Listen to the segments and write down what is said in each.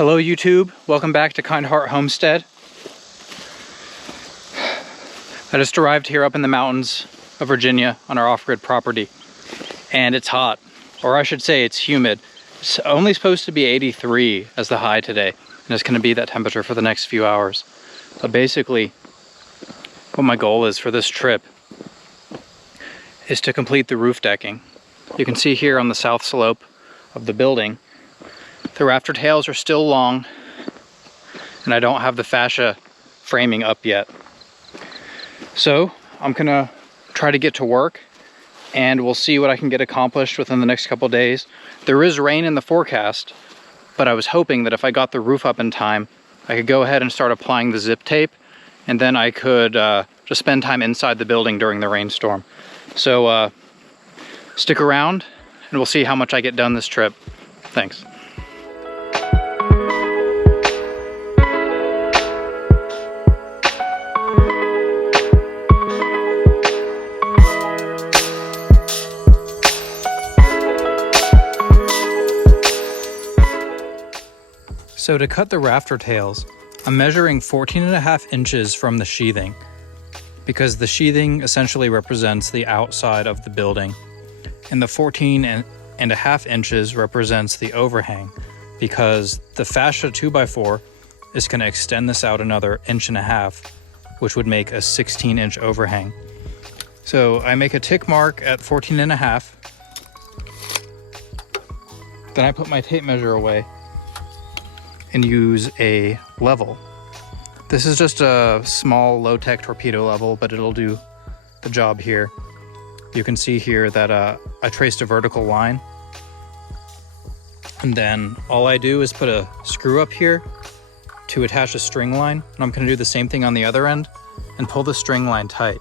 Hello YouTube, welcome back to Kind Heart Homestead. I just arrived here up in the mountains of Virginia on our off-grid property, and it's hot, or I should say it's humid. It's only supposed to be 83 as the high today, and it's going to be that temperature for the next few hours. But basically, what my goal is for this trip is to complete the roof decking. You can see here on the south slope of the building, the rafter tails are still long, and I don't have the fascia framing up yet. So I'm gonna try to get to work, and we'll see what I can get accomplished within the next couple days. There is rain in the forecast, but I was hoping that if I got the roof up in time, I could go ahead and start applying the zip tape, and then I could just spend time inside the building during the rainstorm. So stick around, and we'll see how much I get done this trip. Thanks. So to cut the rafter tails, I'm measuring 14.5 inches from the sheathing, because the sheathing essentially represents the outside of the building, and the 14.5 inches represents the overhang, because the fascia 2x4 is going to extend this out another 1.5 inches, which would make a 16-inch overhang. So I make a tick mark at 14.5, then I put my tape measure away and use a level. This is just a small low-tech torpedo level, but it'll do the job here. You can see here that I traced a vertical line, and then all I do is put a screw up here to attach a string line, and I'm going to do the same thing on the other end and pull the string line tight.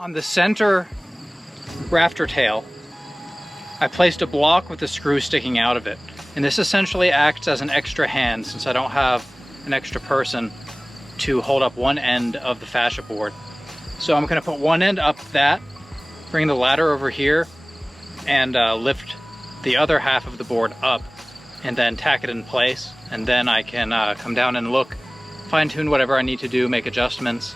On the center rafter tail, I placed a block with a screw sticking out of it. And this essentially acts as an extra hand, since I don't have an extra person to hold up one end of the fascia board. So I'm going to put one end up that, bring the ladder over here, and lift the other half of the board up, and then tack it in place. And then I can come down and look, fine tune whatever I need to do, make adjustments.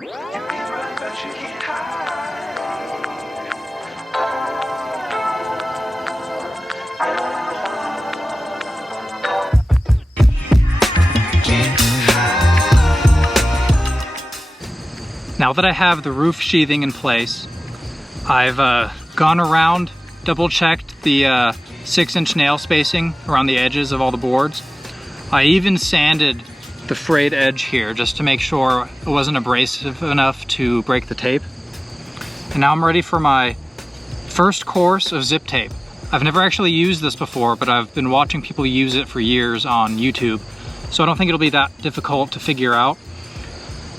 Now that I have the roof sheathing in place, I've gone around, double checked the 6-inch nail spacing around the edges of all the boards. I even sanded the frayed edge here just to make sure it wasn't abrasive enough to break the tape. And now I'm ready for my first course of zip tape. I've never actually used this before, but I've been watching people use it for years on YouTube, so I don't think it'll be that difficult to figure out.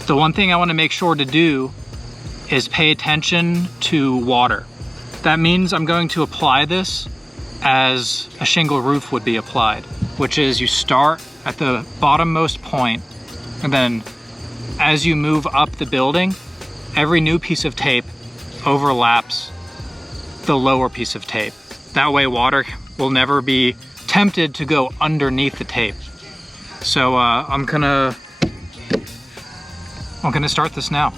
The one thing I want to make sure to do is pay attention to water. That means I'm going to apply this as a shingle roof would be applied, which is you start at the bottommost point, and then as you move up the building, every new piece of tape overlaps the lower piece of tape. That way water will never be tempted to go underneath the tape. So I'm gonna start this now.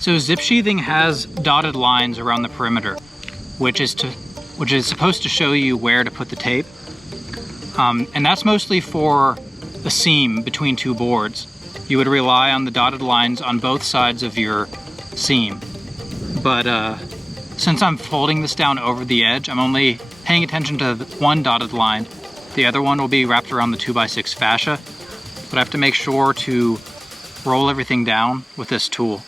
So zip sheathing has dotted lines around the perimeter, which is supposed to show you where to put the tape. And that's mostly for a seam between two boards. You would rely on the dotted lines on both sides of your seam. But since I'm folding this down over the edge, I'm only paying attention to one dotted line. The other one will be wrapped around the 2x6 fascia. But I have to make sure to roll everything down with this tool.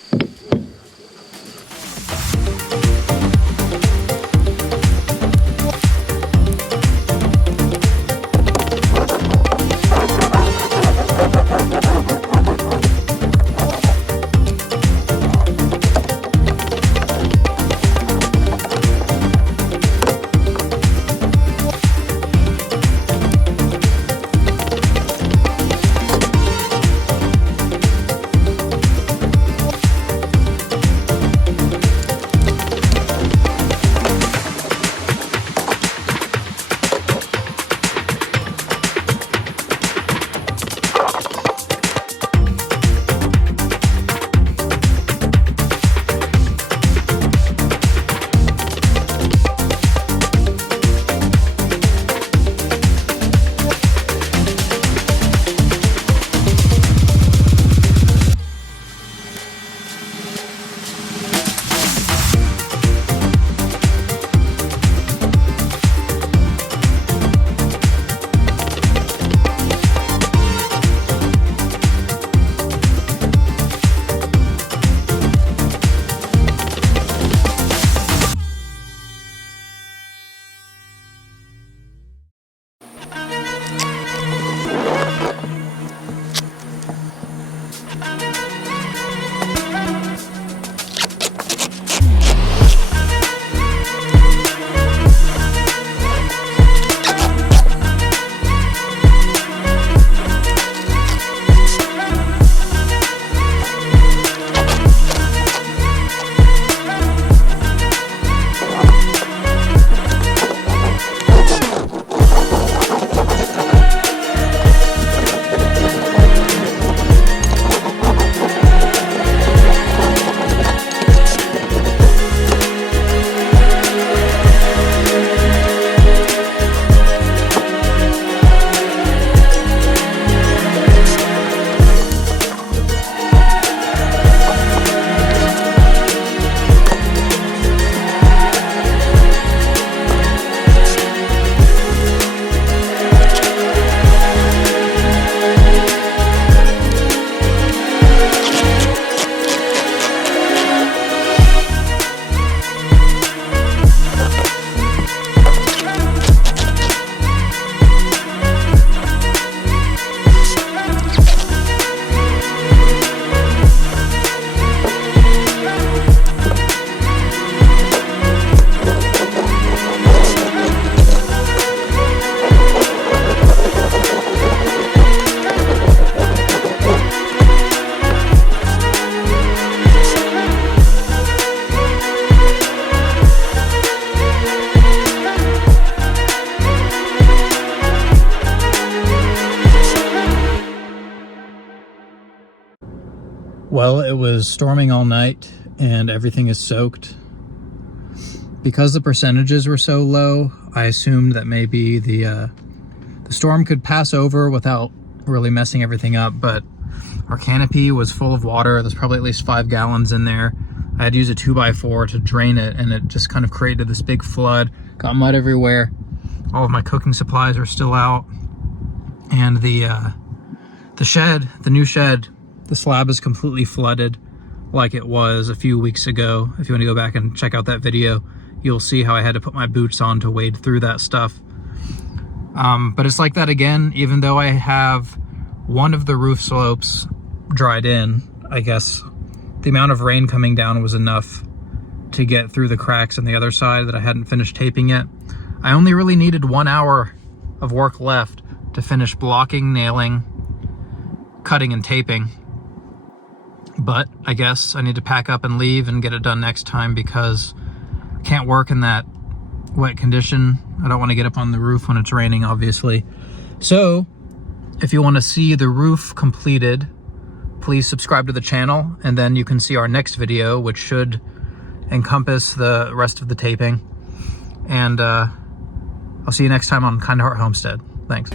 Well, it was storming all night and everything is soaked. Because the percentages were so low, I assumed that maybe the storm could pass over without really messing everything up, but our canopy was full of water. There's probably at least 5 gallons in there. I had to use a 2x4 to drain it, and it just kind of created this big flood. Got mud everywhere. All of my cooking supplies are still out. And the shed, the new shed, the slab is completely flooded like it was a few weeks ago. If you want to go back and check out that video, you'll see how I had to put my boots on to wade through that stuff. But it's like that again, even though I have one of the roof slopes dried in. I guess the amount of rain coming down was enough to get through the cracks on the other side that I hadn't finished taping yet. I only really needed 1 hour of work left to finish blocking, nailing, cutting, and taping. But I guess I need to pack up and leave and get it done next time because I can't work in that wet condition. I don't want to get up on the roof when it's raining, obviously. So if you want to see the roof completed, please subscribe to the channel, and then you can see our next video, which should encompass the rest of the taping. And I'll see you next time on Kind Heart Homestead. Thanks.